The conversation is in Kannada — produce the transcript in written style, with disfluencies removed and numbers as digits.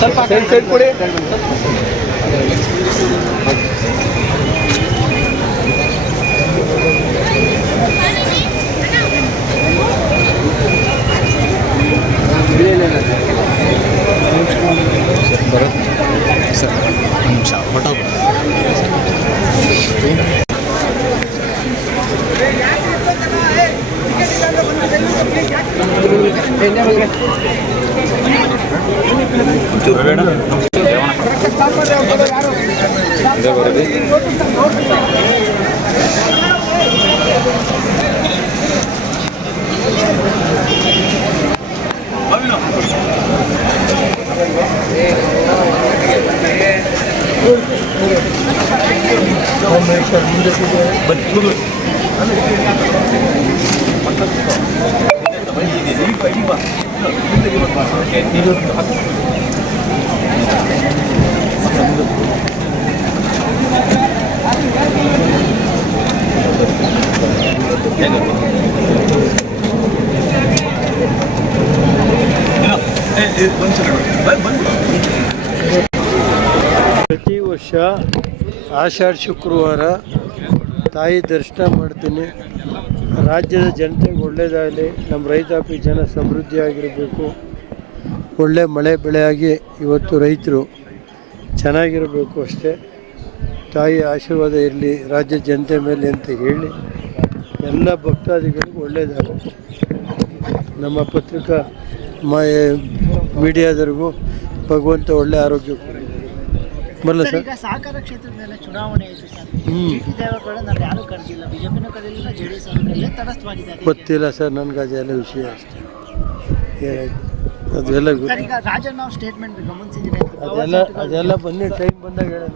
ಸ್ವಲ್ಪ ಸೈಡ್ ಕೊಡಿ. ಭರತ್ ಸರ್ ಒಂದು ನಿಮಿಷ ಫೋಟೋ ಪ್ರತಿ ವರ್ಷ ಆಷಾಢ ಶುಕ್ರವಾರ ತಾಯಿ ದರ್ಶನ ಮಾಡ್ತೀನಿ. ರಾಜ್ಯದ ಜನತೆಗೆ ಒಳ್ಳೆಯದಾಗಲಿ, ನಮ್ಮ ರೈತಾಪಿ ಜನ ಸಮೃದ್ಧಿಯಾಗಿರಬೇಕು, ಒಳ್ಳೆ ಮಳೆ ಬೆಳೆಯಾಗಿ ಇವತ್ತು ರೈತರು ಚೆನ್ನಾಗಿರಬೇಕು ಅಷ್ಟೇ. ತಾಯಿ ಆಶೀರ್ವಾದ ಇರಲಿ ರಾಜ್ಯದ ಜನತೆ ಮೇಲೆ ಅಂತ ಹೇಳಿ ಎಲ್ಲ ಭಕ್ತಾದಿಗಳಿಗೂ ಒಳ್ಳೆಯದಾಗಬೇಕು. ನಮ್ಮ ಪತ್ರಿಕಾ ಮೀಡಿಯಾದವ್ರಿಗೂ ಭಗವಂತ ಒಳ್ಳೆ ಆರೋಗ್ಯ ಬರಲ್ಲ ಸರ್. ಸಹಕಾರ ಕ್ಷೇತ್ರದ ಮೇಲೆ ಚುನಾವಣೆ ಇದೆ ಸರ್. ದೇವೇಗೌಡರನ್ನ ಯಾರು ಕರೆದಿಲ್ಲ, ಬಿಜೆಪಿನೂ ಕರೆದಿಲ್ಲ, ಜೆಡಿಎಸ್ ಅವರು ಕರೆದಿಲ್ಲ, ತಟಸ್ಥವಾಗಿದ್ದಾರೆ. ಗೊತ್ತಿಲ್ಲ ಸರ್ ನನಗೆ, ಅದೆಲ್ಲ ವಿಷಯ ಅಷ್ಟೇ. ಅದೆಲ್ಲ ರಾಜಣ್ಣ ಸ್ಟೇಟ್ಮೆಂಟ್ ಗಮನಿಸಿದ್ರೆ ಅದೆಲ್ಲ ಬನ್ನಿ ಟೈಮ್ ಬಂದಾಗ ಹೇಳೋಣ.